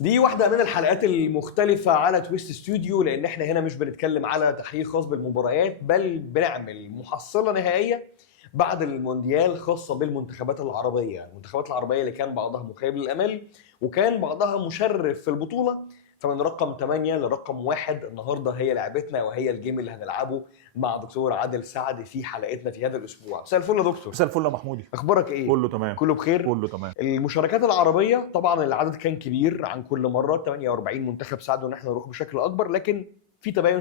دي واحدة من الحلقات المختلفة على تويست ستوديو، لأن احنا هنا مش بنتكلم على تحليل خاص بالمباريات، بل بنعمل محصلة نهائية بعد المونديال خاصة بالمنتخبات العربية. المنتخبات العربية اللي كان بعضها مخيب للأمل وكان بعضها مشرف في البطولة. فمن رقم 8 لرقم 1 النهاردة هي لعبتنا وهي الجيم اللي هنلعبه مع دكتور عادل سعد في حلقتنا في هذا الأسبوع. مساء الفل يا دكتور. مساء الفل يا محمودي. أخبارك إيه؟ كله تمام. كله بخير؟ كله تمام. المشاركات العربيه طبعا العدد كان كبير عن كل مره، 48 منتخب ساعدوا ان احنا نروح بشكل اكبر، لكن في تباين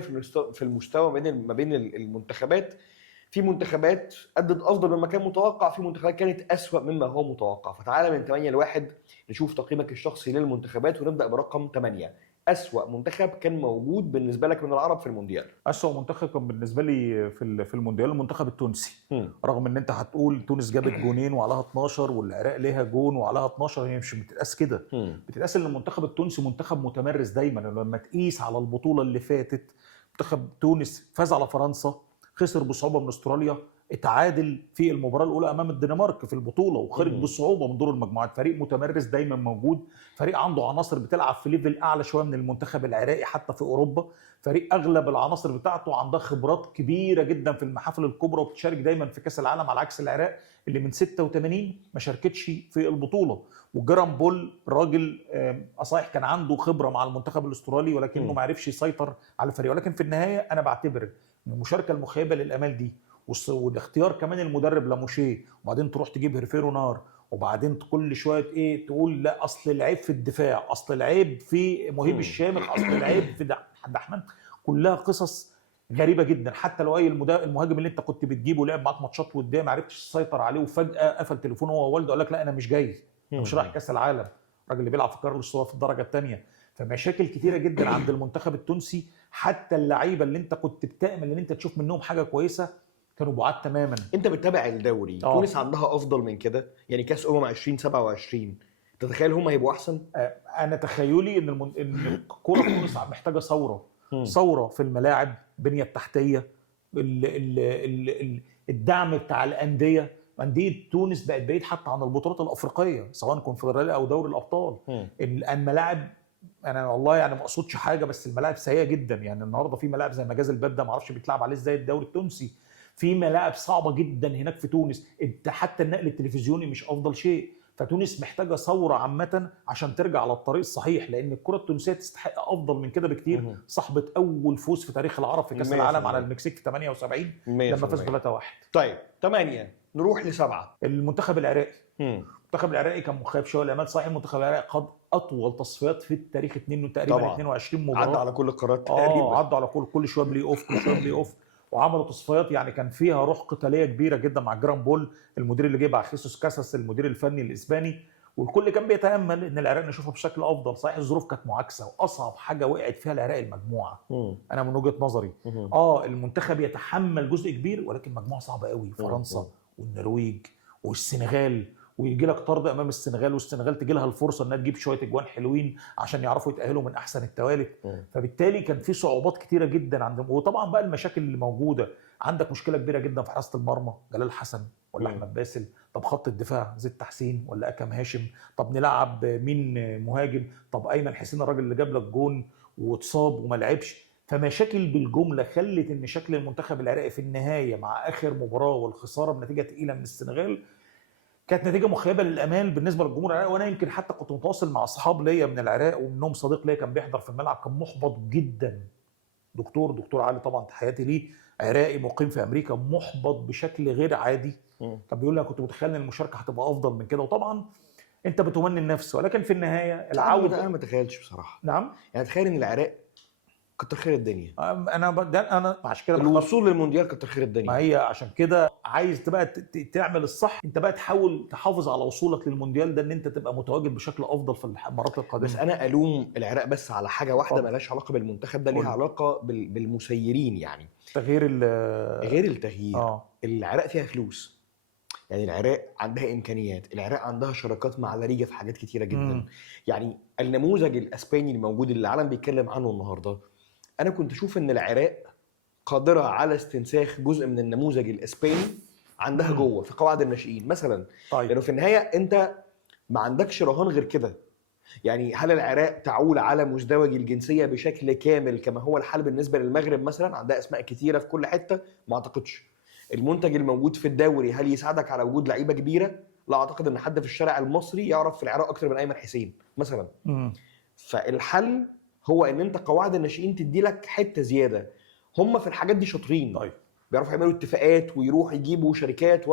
في المستوى ما بين المنتخبات. في منتخبات ادت افضل مما كان متوقع، في منتخبات كانت اسوأ مما هو متوقع. فتعالى من 8 ل1 نشوف تقييمك الشخصي للمنتخبات، ونبدا برقم 8. اسوأ منتخب كان موجود بالنسبه لك من العرب في المونديال. أسوأ منتخب كان بالنسبة لي في المونديال المنتخب التونسي. رغم ان انت هتقول تونس جابت جونين وعليها 12 والعراق ليها جون وعليها 12، هي مش بتتقاس كده. بتتقاس ان المنتخب التونسي منتخب متمرس دايما. لما تقيس على البطولة اللي فاتت، منتخب تونس فاز على فرنسا، خسر بصعوبة من استراليا، اتعادل في المباراة الأولى أمام الدنمارك في البطولة وخرج بصعوبة من دور المجموعات. فريق متمرس دايما موجود، فريق عنده عناصر بتلعب في ليفل أعلى شوية من المنتخب العراقي حتى في أوروبا، فريق أغلب العناصر بتاعته عندها خبرات كبيرة جدا في المحافل الكبرى وبتشارك دايما في كأس العالم، على عكس العراق اللي من 86 ما شاركتش في البطولة. وجرام بول راجل صحيح كان عنده خبرة مع المنتخب الأسترالي ولكنه ما عرفش يسيطر على الفريق. ولكن في النهاية أنا بعتبر إن المشاركة المخيبة للأمال دي والاختيار كمان المدرب لاموشيه، وبعدين تروح تجيب هيرفيرو نار، وبعدين كل شويه ايه تقول لا اصل العيب في الدفاع، اصل العيب في مهيب الشامخ، اصل العيب في دحمان. كلها قصص غريبه جدا. حتى لو اي المهاجم اللي انت كنت بتجيبه لعب معاك ماتشات وديه ما عرفتش تسيطر عليه، وفجاه قفل تليفونه هو ووالده قال لك لا انا مش جاي، انا مش رايح كاس العالم، الراجل اللي بيلعب في كارلوس هو في الدرجه الثانيه. فمشاكل كتيره جدا عند المنتخب التونسي. حتى اللعيبه اللي انت كنت بتامل ان انت تشوف منهم حاجه كويسه كانوا بعاد تماما. انت بتتابع الدوري، تونس عندها افضل من كده؟ يعني كاس 2027 تتخيل هم هيبقوا احسن؟ انا تخيلي ان ان الكوره في تونس محتاجه ثوره في الملاعب، البنيه التحتيه، الدعم بتاع انديه تونس بقت بعيد حتى عن البطولات الافريقيه سواء كونفدراليه او دوري الابطال. الملاعب انا والله يعني ما اقصدش حاجه، بس الملاعب سيئه جدا. يعني النهارده في ملاعب زي مجاز الباب ده ما اعرفش بيتلعب عليه ازاي الدوري التونسي. في ملاعب صعبه جدا هناك في تونس، حتى النقل التلفزيوني مش افضل شيء. فتونس محتاجه ثوره عامه عشان ترجع على الطريق الصحيح، لان الكره التونسيه تستحق افضل من كده بكتير. صاحبه اول فوز في تاريخ العرب في كاس العالم على المكسيك في 78 لما فاز 3-1. طيب 8 نروح ل7. المنتخب العراقي. المنتخب العراقي كان مخيب شويه الامال. صحيح المنتخب العراقي قد اطول تصفيات في التاريخ، تقريبا 22 مباراه، عدى على كل القارات تقريبا. عدوا على كل شويه بلاي اوف، كل شويه بلاي اوف، وعملوا تصفيات يعني كان فيها روح قتاليه كبيره جدا مع جرام بول المدير اللي جه بعد خيسوس كاساس المدير الفني الاسباني. والكل كان بيتامل ان العراق نشوفها بشكل افضل. صحيح الظروف كانت معاكسه، واصعب حاجه وقعت فيها العراق المجموعه. انا من وجهه نظري المنتخب يتحمل جزء كبير، ولكن مجموعه صعبه قوي. فرنسا والنرويج والسنغال، ويجي لك طرد امام السنغال، والسنغال تجي لها الفرصه انها تجيب شويه اجوان حلوين عشان يعرفوا يتاهلوا من احسن التوالت. فبالتالي كان في صعوبات كتيره جدا عندهم. وطبعا بقى المشاكل اللي موجوده، عندك مشكله كبيره جدا في حراسه المرمى، جلال حسن ولا احمد باسل؟ طب خط الدفاع زيد تحسين ولا اكرم هاشم؟ طب نلعب مين مهاجم؟ طب ايمن حسين الراجل اللي جاب لك جون واتصاب وما لعبش. فمشاكل بالجمله خلت ان شكل المنتخب العراقي في النهايه مع اخر مباراه والخساره بنتيجه ثقيله من السنغال كانت نتيجه مخيبه للامال بالنسبه للجمهور العراقي. وانا يمكن حتى كنت متواصل مع اصحاب ليا من العراق، ومنهم صديق ليا كان بيحضر في الملعب كان محبط جدا. دكتور علي طبعا تحياتي ليه، عراقي مقيم في امريكا، محبط بشكل غير عادي. كان بيقول لي انا كنت متخيل ان المشاركه هتبقى افضل من كده. وطبعا انت بتمني النفس، ولكن في النهايه العوده. انا ما تخيلتش بصراحه. نعم، يعني تخيل ان العراق كتر خير الدنيا. انا عشان كده الوصول للمونديال كتر خير الدنيا. ما هي عشان كده عايز تبقى تعمل الصح. انت بقى تحاول تحافظ على وصولك للمونديال ده، ان انت تبقى متواجد بشكل افضل في المرات القادمه. بس انا الوم العراق بس على حاجه واحده مالهاش علاقه بالمنتخب ده، ليها علاقه بالمسيرين. يعني غير التغيير. العراق فيها فلوس، يعني العراق عندها امكانيات، العراق عندها شراكات مع لاريجا في حاجات كتيره جدا. يعني النموذج الاسباني الموجود اللي العالم بيتكلم عنه النهارده، انا كنت اشوف ان العراق قادره على استنساخ جزء من النموذج الاسباني عندها جوه في قواعد الناشئين مثلا. طيب. لانه في النهايه انت ما عندكش رهان غير كده. يعني هل العراق تعول على مزدوج الجنسيه بشكل كامل كما هو الحال بالنسبه للمغرب مثلا؟ عندها اسماء كتيره في كل حته، ما اعتقدش. المنتج الموجود في الدوري هل يساعدك على وجود لعيبه كبيره؟ لا اعتقد ان حد في الشارع المصري يعرف في العراق اكتر من ايمن حسين مثلا. فالحل هو ان انت قواعد الناشئين تدي لك حته زياده. هم في الحاجات دي شاطرين، طيب بيعرفوا يعملوا اتفاقات ويروحوا يجيبوا شركات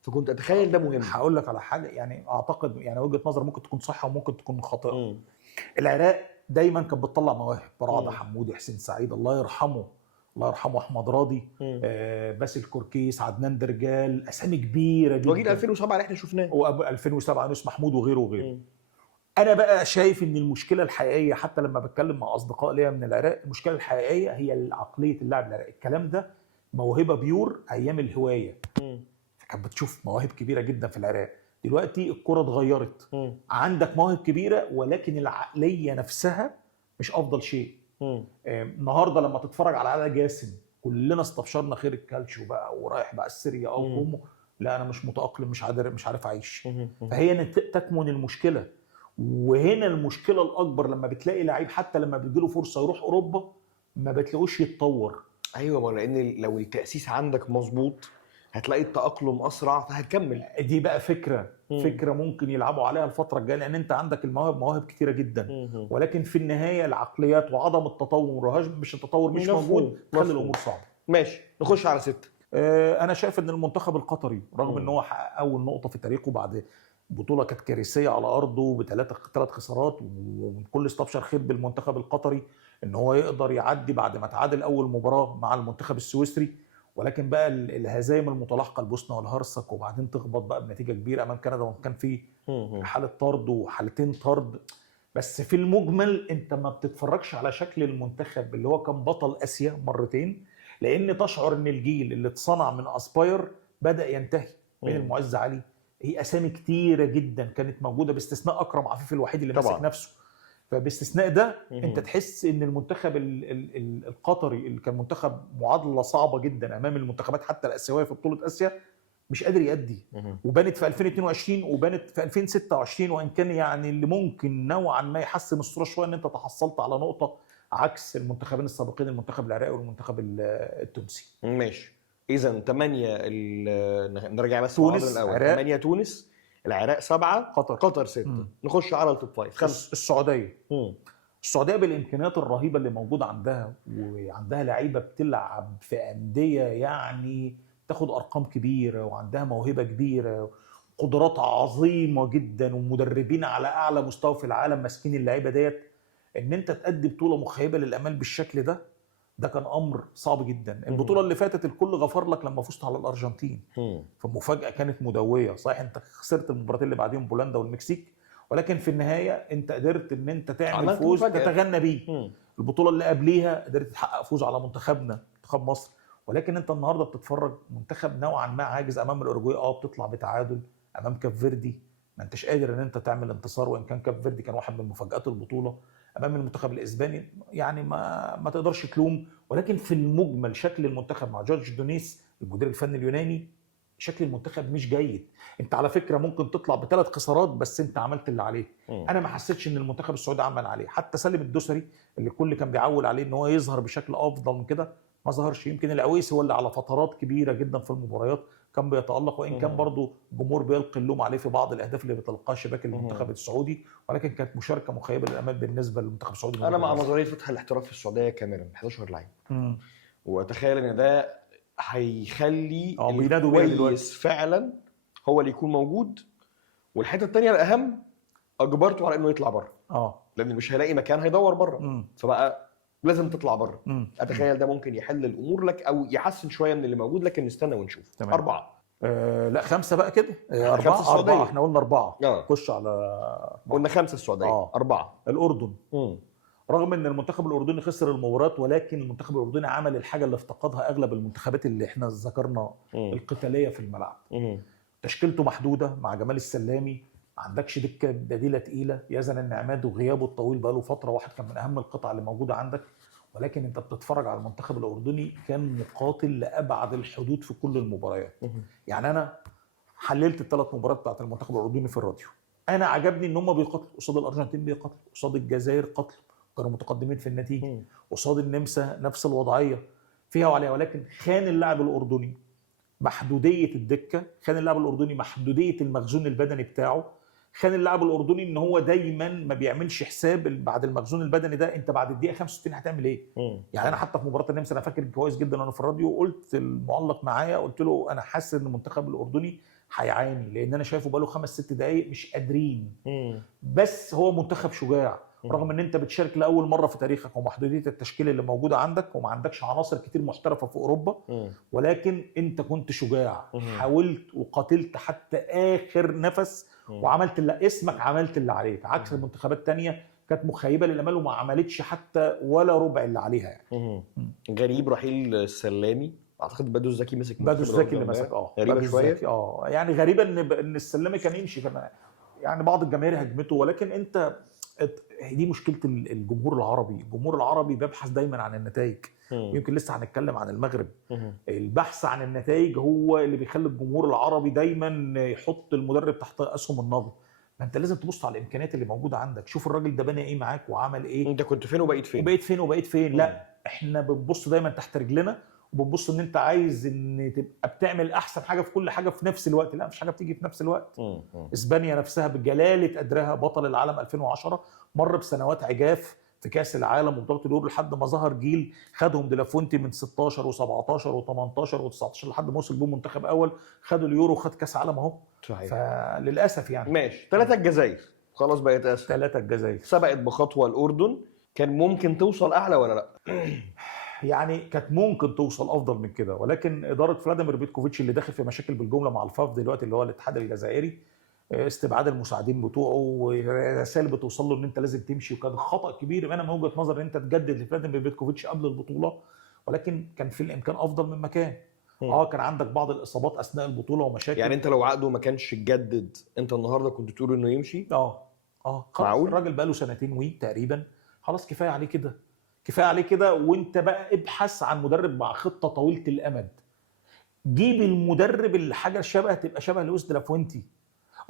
فكنت اتخيل ده مهم. هقول لك على حاجه، يعني اعتقد يعني وجهه نظر ممكن تكون صح وممكن تكون خاطئه. العراق دايما كانت بتطلع مواهب، براده حمودي، حسين سعيد الله يرحمه، الله يرحمه، احمد راضي، باسل كوركيس، عدنان درجال، اسامي كبيره جدا. وجيل 2007 اللي احنا شفناه، وقبل 2007 انس محمود وغيره وغيره. انا بقى شايف ان المشكله الحقيقيه، حتى لما بتكلم مع اصدقاء ليا من العراق، المشكله الحقيقيه هي عقليه اللاعب العراقي. الكلام ده موهبه بيور ايام الهوايه، كانت بتشوف مواهب كبيره جدا في العراق. دلوقتي الكره اتغيرت، عندك مواهب كبيره ولكن العقليه نفسها مش افضل شيء. النهارده لما تتفرج على علاء جاسم كلنا استبشرنا خير الكالتشيو بقى ورايح بقى السيريا او كومو، لا انا مش متاقلم، مش عارف اعيش. فهي تكمن المشكله. وهنا المشكله الاكبر لما بتلاقي لعيب حتى لما بيجيله فرصه يروح اوروبا ما بتلاقوش يتطور. ايوه، لان لو التاسيس عندك مظبوط هتلاقي التاقلم اسرع فهتكمل. دي بقى فكره ممكن يلعبوا عليها الفتره الجايه، لان انت عندك مواهب كتيره جدا، ولكن في النهايه العقليات وعدم التطور مش التطور مش موجود، تخلي الامور صعبه. ماشي، نخش على 6. انا شايف ان المنتخب القطري رغم ان هو حقق اول نقطه في تاريخه بعد بطوله كانت كارثيه على ارضه بثلاث خسارات، وكل استبشر خير بالمنتخب القطري ان هو يقدر يعدي بعد ما تعادل اول مباراه مع المنتخب السويسري. ولكن بقى الهزايم المتلاحقه البوسنه والهرسك، وبعدين تخبط بقى بنتيجه كبيره امام كندا، وكان في حاله طرد وحالتين طرد. بس في المجمل انت ما بتتفرجش على شكل المنتخب اللي هو كان بطل اسيا مرتين، لان تشعر ان الجيل اللي اتصنع من اسباير بدا ينتهي. من المعز علي، هي اسامي كتيره جدا كانت موجوده باستثناء اكرم عفيف الوحيد اللي ماسك نفسه. فباستثناء ده انت تحس ان المنتخب القطري اللي كان منتخب معادله صعبه جدا امام المنتخبات حتى الاسيويه في بطوله اسيا مش قادر يأدي. وبانت في 2022 وبانت في 2026، وان كان يعني اللي ممكن نوعا ما يحسن الصوره شويه ان انت تحصلت على نقطه عكس المنتخبين السابقين، المنتخب العراقي والمنتخب التونسي. ماشي، اذا 8 نرجع بس تونس الاول. 8 تونس، العراق 7، قطر 6. نخش على التوب 5. 5 السعوديه. السعوديه بالامكانيات الرهيبه اللي موجوده عندها، وعندها لعيبه بتلعب في انديه يعني تاخد ارقام كبيره، وعندها موهبه كبيره، قدرات عظيمه جدا، ومدربين على اعلى مستوى في العالم ماسكين اللعيبه ديت. ان انت تأدي بطوله مخيبه للامال بالشكل ده كان امر صعب جدا. البطوله اللي فاتت الكل غفر لك لما فزت على الارجنتين، فالمفاجاه كانت مدويه. صحيح انت خسرت المباراتين اللي بعديهم بولندا والمكسيك، ولكن في النهايه انت قدرت ان انت تعمل فوز تتغنى بيه. البطوله اللي قبليها قدرت تحقق فوز على منتخبنا، منتخب مصر. ولكن انت النهارده بتتفرج منتخب نوعا ما عاجز امام الاورجواي. بتطلع بتعادل امام كاب فيردي، ما انتش قادر ان انت تعمل انتصار، وان كان كاب فيردي كان واحد من مفاجآت البطوله. امام المنتخب الاسباني يعني ما تقدرش تلوم. ولكن في المجمل شكل المنتخب مع جورج دونيس المدير الفني اليوناني، شكل المنتخب مش جيد. انت على فكره ممكن تطلع ب3 خسارات بس انت عملت اللي عليك. انا ما حسيتش ان المنتخب السعودي عمل عليه. حتى سالم الدوسري اللي الكل كان بيعول عليه ان هو يظهر بشكل افضل من كده ما ظهرش. يمكن العويسي هو اللي على فترات كبيره جدا في المباريات كان بيتالق، وان كان برضه الجمهور بيلقي اللوم عليه في بعض الاهداف اللي بيتلقاها شباك المنتخب السعودي، ولكن كانت مشاركه مخيبه للامال بالنسبه للمنتخب السعودي. انا مع نظريه فتح الاحتراف في السعوديه كاملا 11 لعيب، واتخيل ان ده هيخلي الكويس فعلا هو اللي يكون موجود. والحته الثانيه الاهم، اجبرته على انه يطلع بره، لان مش هيلاقي مكان هيدور بره، فبقى لازم تطلع بره. اتخيل ده ممكن يحل الامور لك او يحسن شويه من اللي موجود، لكن نستنى ونشوف. 4 لا 5 بقى كده. 4 احنا قلنا 4. خش على قلنا 5 السعوديه. 4 الاردن. رغم ان المنتخب الاردني خسر المباراه، ولكن المنتخب الاردني عمل الحاجه اللي افتقدها اغلب المنتخبات اللي احنا ذكرنا، القتاليه في الملعب. تشكيلته محدوده مع جمال السلامي، ما عندكش دكه بديله تقيله. يزن النعماد وغيابه الطويل بقاله فتره واحد كان من اهم القطع اللي موجوده عندك. ولكن انت بتتفرج على المنتخب الاردني كان مقاتل لابعد الحدود في كل المباريات. يعني انا حللت ال3 مباريات بتاعت المنتخب الاردني في الراديو. انا عجبني ان هم بيقاتلوا قصاد الارجنتين، بيقاتلوا قصاد الجزائر، قتلوا كانوا متقدمين في النتيجه، قصاد النمسا نفس الوضعيه فيها وعليها، ولكن خان اللاعب الاردني محدوديه الدكه، خان اللاعب الاردني محدوديه المخزون البدني بتاعه، خان اللاعب الاردني ان هو دايما ما بيعملش حساب بعد المخزون البدني ده انت بعد الدقيقه 65 هتعمل ايه. يعني انا حتى في مباراه النمسا انا فاكر كويس جدا وانا في الراديو قلت المعلق معايا، قلت له انا حاسس ان المنتخب الاردني هيعاني، لان انا شايفه بقاله 5-6 دقائق مش قادرين. بس هو منتخب شجاع، رغم ان انت بتشارك لاول مره في تاريخك ومحدوديه التشكيل اللي موجوده عندك وما عندكش عناصر كتير محترفه في اوروبا، ولكن انت كنت شجاع، حاولت وقاتلت حتى اخر نفس وعملت اللي اسمك، عملت اللي عليك، عكس المنتخبات الثانيه كانت مخيبه للامال وما عملتش حتى ولا ربع اللي عليها يعني. غريب رحيل السلامي، اعتقد بدو الزكي مسك بدو الزكي اللي مسك غريبه شويه. يعني غريبه ان السلامي كان يمشي كمان، يعني بعض الجماهير هجمته، ولكن انت دي مشكله الجمهور العربي، الجمهور العربي بيبحث دايما عن النتائج، ويمكن لسه هنتكلم عن المغرب. البحث عن النتائج هو اللي بيخلي الجمهور العربي دايما يحط المدرب تحت اسهم النظر. ما انت لازم تبص على الامكانيات اللي موجوده عندك، شوف الراجل ده بنى ايه معاك وعمل ايه، انت كنت فين وبقيت فين لا احنا بنبص دايما تحت رجلنا، وبنبص ان انت عايز ان تبقى بتعمل احسن حاجه في كل حاجه في نفس الوقت. لا مفيش حاجه بتيجي في نفس الوقت. اسبانيا نفسها بجلاله قدرها بطل العالم 2010 مر بسنوات عجاف في كاس العالم وبطوله اليورو لحد ما ظهر جيل خدهم ديلافونتي من 16 و17 و18 و19 لحد ما وصل بهم منتخب اول، خدوا اليورو وخد كاس عالم اهو. صحيح. فللاسف يعني ماشي. 3 الجزائر خلاص بقت اسهل. 3 الجزائر سبقت بخطوه الاردن، كان ممكن توصل اعلى ولا لا؟ يعني كانت ممكن توصل افضل من كده، ولكن اداره فلاديمير بيتكوفيتش اللي داخل في مشاكل بالجمله مع الفاف دلوقتي اللي هو الاتحاد الجزائري، استبعاد المساعدين بتوعه ورسائل بتوصل له ان انت لازم تمشي، وكان خطا كبير. انا من وجهه نظري ان انت تجدد لفلاديمير بيتكوفيتش قبل البطوله، ولكن كان في الامكان افضل من مكان. كان عندك بعض الاصابات اثناء البطوله ومشاكل. يعني انت لو عقده ما كانش اتجدد انت النهارده كنت تقول انه يمشي؟ خلاص الراجل بقى له 2 تقريبا، خلاص كفايه عليه كده، كفايه عليه كده. وانت بقى ابحث عن مدرب مع خطه طويله الامد، جيب المدرب اللي حاجه شبه تبقى شبه لويس دلافوينتي،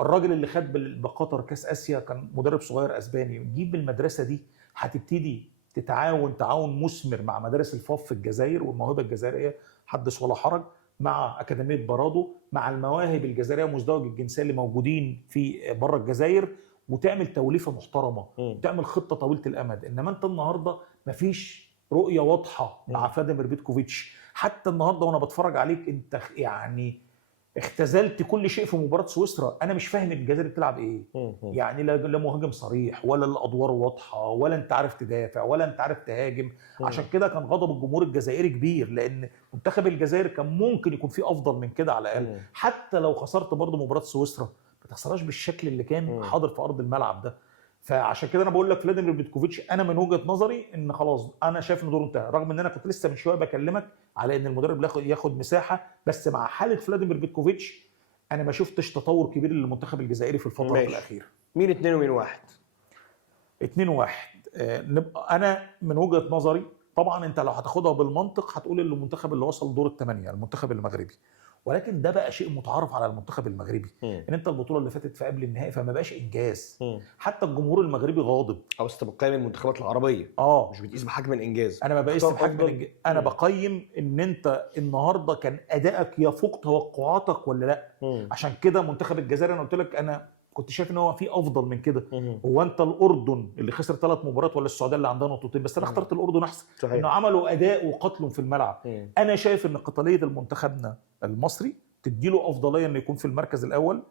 الراجل اللي خد بقطر كاس اسيا كان مدرب صغير اسباني. جيب المدرسه دي، هتبتدي تتعاون تعاون مثمر مع مدارس الفاف في الجزائر والموهبه الجزائريه حدث ولا حرج، مع اكاديميه برادو، مع المواهب الجزائريه مزدوج الجنسيه اللي موجودين في بره الجزائر، وتعمل توليفه محترمه، وتعمل خطه طويله الامد. انما انت النهارده مفيش رؤيه واضحه مع فلاديمير بيتكوفيتش. حتى النهارده وانا بتفرج عليك انت يعني اختزلت كل شيء في مباراه سويسرا. انا مش فاهم الجزائر بتلعب ايه. يعني لا مهاجم صريح، ولا الادوار واضحه، ولا انت عارف تدافع، ولا انت عارف تهاجم. عشان كده كان غضب الجمهور الجزائري كبير، لان منتخب الجزائر كان ممكن يكون فيه افضل من كده على الاقل. حتى لو خسرت برضه مباراه سويسرا ما تخسرهاش بالشكل اللي كان حاضر في ارض الملعب ده. فعشان كده انا بقول لك فلاديمير بيتكوفيتش انا من وجهه نظري ان خلاص انا شايف ان دوره انتهى، رغم ان انا كنت لسه من شويه بكلمك على ان المدرب ياخد مساحه، بس مع حاله فلاديمير بيتكوفيتش انا ما شفتش تطور كبير للمنتخب الجزائري في الفتره الاخيره. مين 2 ومين 1؟ 2-1. نبقى انا من وجهه نظري، طبعا انت لو هتاخدها بالمنطق هتقول ان المنتخب اللي وصل دور الثمانيه المنتخب المغربي، ولكن ده بقى شيء متعارف على المنتخب المغربي ان انت البطوله اللي فاتت في قبل النهائي، فما بقاش انجاز. حتى الجمهور المغربي غاضب. بس انت بتقيم المنتخبات العربيه مش بتقيس بحجم الانجاز. انا ما بقيس بحجم الانجاز، انا بقيم ان انت النهارده كان ادائك يفوق توقعاتك ولا لا. عشان كده منتخب الجزائر انا قلت لك انا كنت شايف ان هو في افضل من كده. هو انت الاردن اللي خسر 3 مباريات ولا السعوديه اللي عندها نقطتين بس؟ انا اخترت الاردن احسن. انه عملوا اداء وقتلهم في الملعب. انا شايف ان قتاليه المنتخبنا المصري تديله افضليه انه يكون في المركز الاول.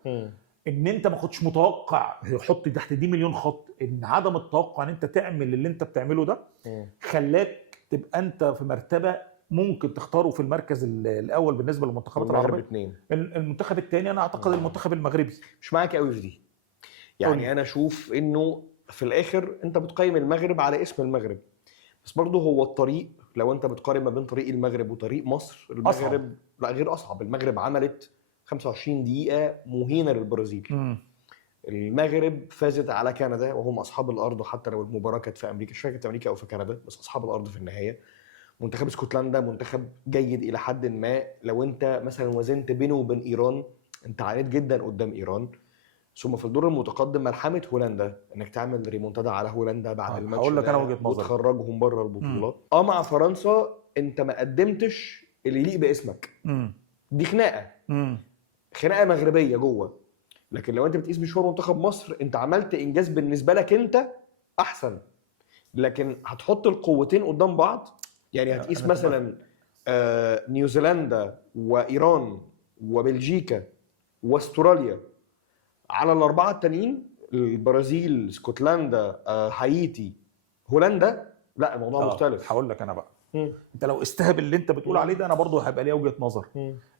ان انت ما كنتش متوقع، حط تحت دي مليون خط، ان عدم التوقع ان انت تعمل اللي انت بتعمله ده خلاك تبقى انت في مرتبه ممكن تختاره في المركز الاول بالنسبه للمنتخبات العربيه. المنتخب الثاني انا اعتقد المنتخب المغربي. مش معاك قوي في دي يعني. انا اشوف انه في الاخر انت بتقيم المغرب على اسم المغرب، بس برضه هو الطريق، لو انت بتقارن ما بين طريق المغرب وطريق مصر، المغرب أصعب. لا غير اصعب. المغرب عملت 25 دقيقه مهينه للبرازيل. المغرب فازت على كندا وهم اصحاب الارض، حتى لو المباراه كانت في امريكا، مش فاكر كانت امريكا او في كندا، بس اصحاب الارض في النهايه. منتخب اسكتلندا منتخب جيد الى حد ما. لو انت مثلا وزنت بينه وبين ايران، انت عانيت جدا قدام ايران. ثم في الدور المتقدم ملحمه هولندا انك تعمل ريمونتادا على هولندا بعد الماتش هقول لك انا وجهه نظري وتخرجهم بره البطوله. مع فرنسا انت ما قدمتش اللي يليق باسمك. دي خناقه خناقه مغربيه جوه. لكن لو انت بتقيس مشوار منتخب مصر انت عملت انجاز بالنسبه لك انت احسن. لكن هتحط القوتين قدام بعض، يعني هتقيس مثلا نيوزيلندا وايران وبلجيكا واستراليا على الاربعه التانيين، البرازيل، اسكتلندا، هايتي، هولندا، لا الموضوع مختلف. هقول لك انا بقى انت لو استهب اللي انت بتقول عليه ده انا برضو هيبقى ليا وجهه نظر.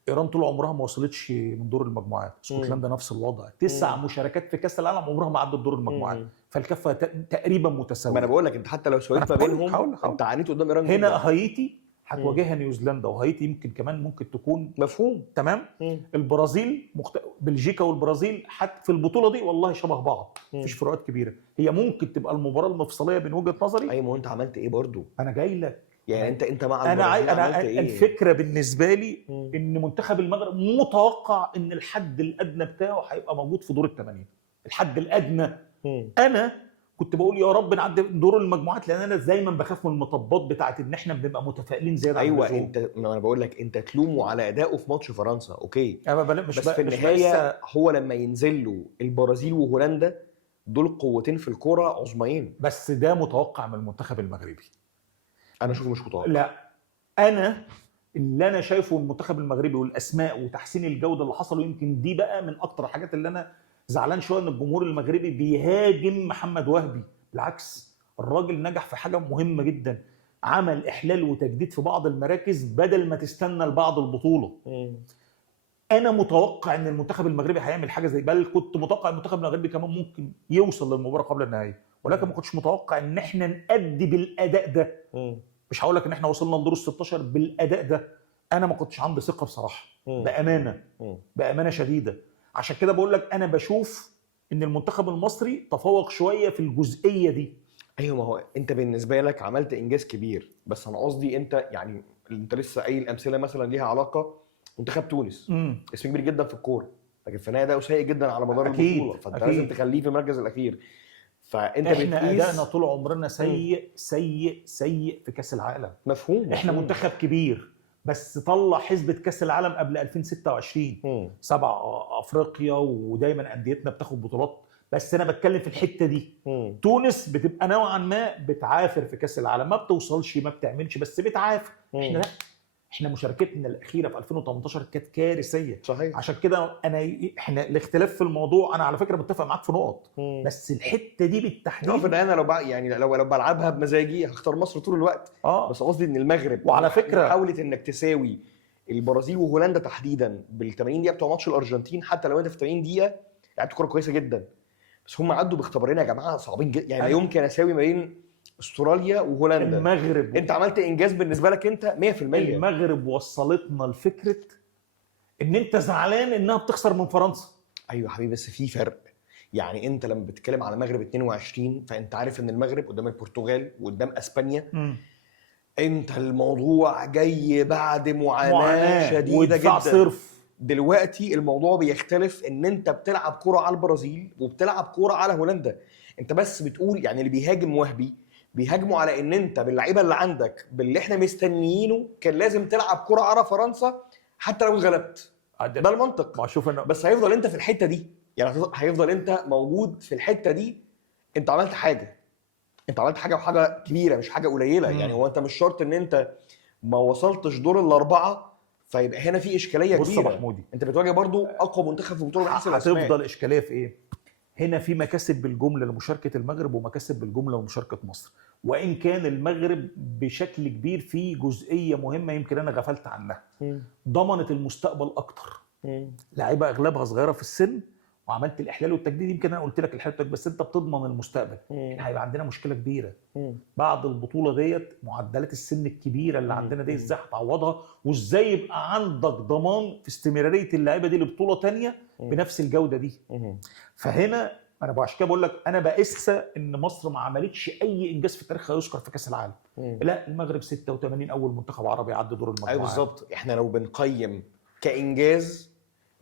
ايران طول عمرها ما وصلتش من دور المجموعات، اسكتلندا نفس الوضع، 9 مشاركات في كاس العالم عمرها ما عدت دور المجموعات، فالكفه تقريبا متساويه. ما انا بقول لك انت حتى لو سويت ما بينهم انت عانيت قدام ايران هنا جدا. هايتي هتواجهها نيوزيلندا، وهايتي يمكن كمان ممكن تكون مفهوم تمام. البرازيل بلجيكا والبرازيل حتى في البطوله دي والله شبه بعض، مفيش فروقات كبيره. هي ممكن تبقى المباراه المفصليه من وجهه نظري. ايوه، ما انت عملت ايه برضو؟ انا جاي لك يعني انت مع البرازيل انا عملت ايه؟ الفكره بالنسبه لي ان منتخب المغرب متوقع ان الحد الادنى بتاعه هيبقى موجود في دور الثمانيه، الحد الادنى. انا كنت بقول يا رب نعدي دور المجموعات، لان انا دايما بخاف من المطبات بتاعت ان احنا بنبقى متفائلين زياده عن اللزوم. ايوه انا بقول لك انت تلومه على ادائه في ماتش فرنسا، اوكي، مش بس في النهايه هو لما ينزل له البرازيل وهولندا دول قوتين في الكوره عظميين. بس ده متوقع من المنتخب المغربي؟ انا اشوفه مش متوقع. لا، انا اللي انا شايفه المنتخب المغربي والاسماء وتحسين الجوده اللي حصل، ويمكن دي بقى من اكتر الحاجات اللي انا زعلان شويه ان الجمهور المغربي بيهاجم محمد وهبي. بالعكس، الراجل نجح في حاجه مهمه جدا، عمل احلال وتجديد في بعض المراكز بدل ما تستنى لبعض البطوله. انا متوقع ان المنتخب المغربي هيعمل حاجه زي، بل كنت متوقع المنتخب المغربي كمان ممكن يوصل للمباراه قبل النهائي، ولكن ما كنتش متوقع ان احنا نأدي بالاداء ده. مش هقول لك ان احنا وصلنا لدور ال16 بالاداء ده، انا ما كنتش عندي ثقه بصراحه، بامانه شديده. عشان كده بقول لك انا بشوف ان المنتخب المصري تفوق شويه في الجزئيه دي. ايوه، ما هو انت بالنسبه لك عملت انجاز كبير، بس انا قصدي انت يعني انت لسه قايل امثله مثلا ليها علاقه. منتخب تونس اسم كبير جدا في الكوره، لكن في النهايه ده سيء جدا على مدار البطوله، فانت لازم تخليه في المركز الاخير. فانت احنا ادائنا طول عمرنا سيء سيء سيء في كاس العالم. مفهوم. احنا منتخب كبير بس طلع حسبة كاس العالم قبل 2026 7 افريقيا، ودايما انديتنا بتاخد بطولات. بس انا بتكلم في الحته دي. تونس بتبقى نوعا ما بتعافر في كاس العالم، ما بتوصلش ما بتعملش بس بتعافر. احنا لا، احنا مشاركتنا الاخيره في 2018 كانت كارثيه. صحيح. عشان كده احنا الاختلاف في الموضوع، انا على فكره متفق معاك في نقط، بس الحته دي بالتحديد في النهايه انا لو بلعبها بمزاجي هختار مصر طول الوقت. بس قصدي ان المغرب، وعلى فكره حاولت انك تساوي البرازيل وهولندا تحديدا بال 80 دقيقه بتوع ماتش الارجنتين. حتى لو انت في 80 دقيقه لعبت كوره كويسه جدا، بس هم عدوا باختبارين يا جماعه صعبين جدا. يعني لا يمكن اساوي ما بين استراليا وهولندا. المغرب انت عملت انجاز بالنسبه لك انت 100%. المغرب وصلتنا لفكره ان انت زعلان انها بتخسر من فرنسا. ايوه يا حبيبي، بس في فرق. يعني انت لما بتتكلم على المغرب 22 فانت عارف ان المغرب قدام البرتغال وقدام اسبانيا. انت الموضوع جاي بعد معاناه شديده جدا صرف. دلوقتي الموضوع بيختلف، ان انت بتلعب كرة على البرازيل وبتلعب كرة على هولندا. انت بس بتقول يعني اللي بيهاجم وهبي بيهاجموا على ان انت باللعيبه اللي عندك باللي احنا مستنيينه كان لازم تلعب كرة على فرنسا حتى لو اتغلبت. ده المنطق. بس هيفضل انت في الحته دي، يعني هيفضل انت موجود في الحته دي. انت عملت حاجه وحاجه كبيره، مش حاجه قليله. يعني هو انت مش شرط ان انت ما وصلتش دور الاربعه فيبقى هنا في اشكاليه كبيره. بص محمودي، انت بتواجه برضو اقوى منتخب في البطوله بحيث الاسماء. هتفضل اشكاليه في ايه؟ هنا في مكاسب بالجمله لمشاركه المغرب ومكاسب بالجمله لمشاركه مصر، وان كان المغرب بشكل كبير في جزئيه مهمه يمكن انا غفلت عنها. ضمنت المستقبل اكتر. لعيبه اغلبها صغيره في السن، وعملت الاحلال والتجديد. يمكن انا قلت لك الحته، بس انت بتضمن المستقبل. احنا هيبقى عندنا مشكله كبيره بعد البطوله ديت، معدلات السن الكبيره اللي عندنا دي ازاي هتعوضها، وازاي يبقى عندك ضمان في استمراريه اللعيبه دي لبطوله ثانيه بنفس الجوده دي. فهنا انا عشان كده بقول لك انا بقيس ان مصر ما عملتش اي انجاز في تاريخها يذكر في كاس العالم. لا، المغرب 86 اول منتخب عربي يعدي دور المجموعات. ايوه بالظبط. احنا لو بنقيم كانجاز،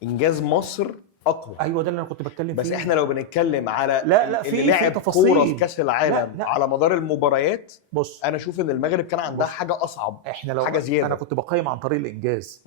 انجاز مصر اقوى. ايوه ده اللي انا كنت بتكلم فيه. بس احنا لو بنتكلم على لا اللي في لعب تفاصيل كوره في كاس العالم لا. على مدار المباريات، بص انا اشوف ان المغرب كان عندها بص. حاجه اصعب، احنا لو حاجه زياده. انا كنت بقيم عن طريق الانجاز،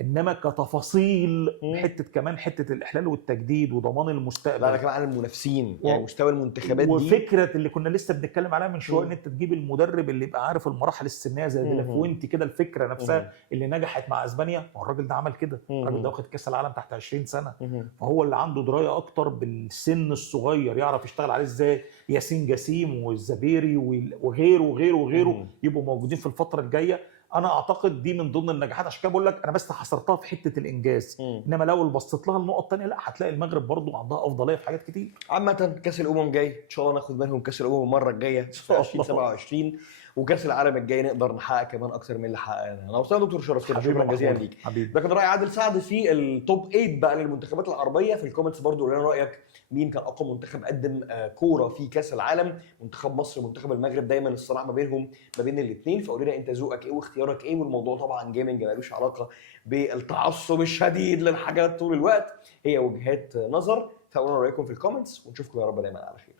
انما كتفاصيل حته كمان حته الاحلال والتجديد وضمان المستقبل. لا انا كمان عن المنافسين، يعني مستوى المنتخبات دي، وفكره اللي كنا لسه بنتكلم عليها من شويه ان انت تجيب المدرب اللي يبقى عارف المراحل السنيه زي ديلافوينتي كده، الفكره نفسها اللي نجحت مع اسبانيا. الراجل ده عمل كده، الراجل ده واخد كاس العالم تحت 20 سنه، فهو اللي عنده درايه اكتر بالسن الصغير، يعرف يشتغل عليه ازاي. ياسين جسيم والزبيري وغيره وغيره وغيره يبقوا موجودين في الفتره الجايه. انا اعتقد دي من ضمن النجاحات، عشان كده بقول لك انا بس حصرتها في حته الانجاز. انما لو بصيت لها النقط الثانيه لا، هتلاقي المغرب برضو عندها افضليه في حاجات كتير. عامه كاس الامم جاي ان شاء الله، ناخد منهم كاس الامم المره الجايه في 2027، وكاس العالم الجاي نقدر نحقق كمان اكتر من اللي حققناه. انا وصلنا دكتور شرفتنا، شكرا جزيلا ليك. ده كان راي عادل سعد في التوب 8 بقى للمنتخبات العربيه. في الكومنتس برضو قول لنا رايك، مين كان اقوى منتخب قدم كوره في كاس العالم؟ منتخب مصر ومنتخب المغرب، دايما الصراع ما بين الاثنين. فقول لنا انت ذوقك ايه واختيارك ايه، والموضوع طبعا جيمنج ملوش علاقه بالتعصب الشديد للحاجات طول الوقت، هي وجهات نظر. فقولوا رايكم في الكومنتس، ونشوفكم يا رب دايما على خير.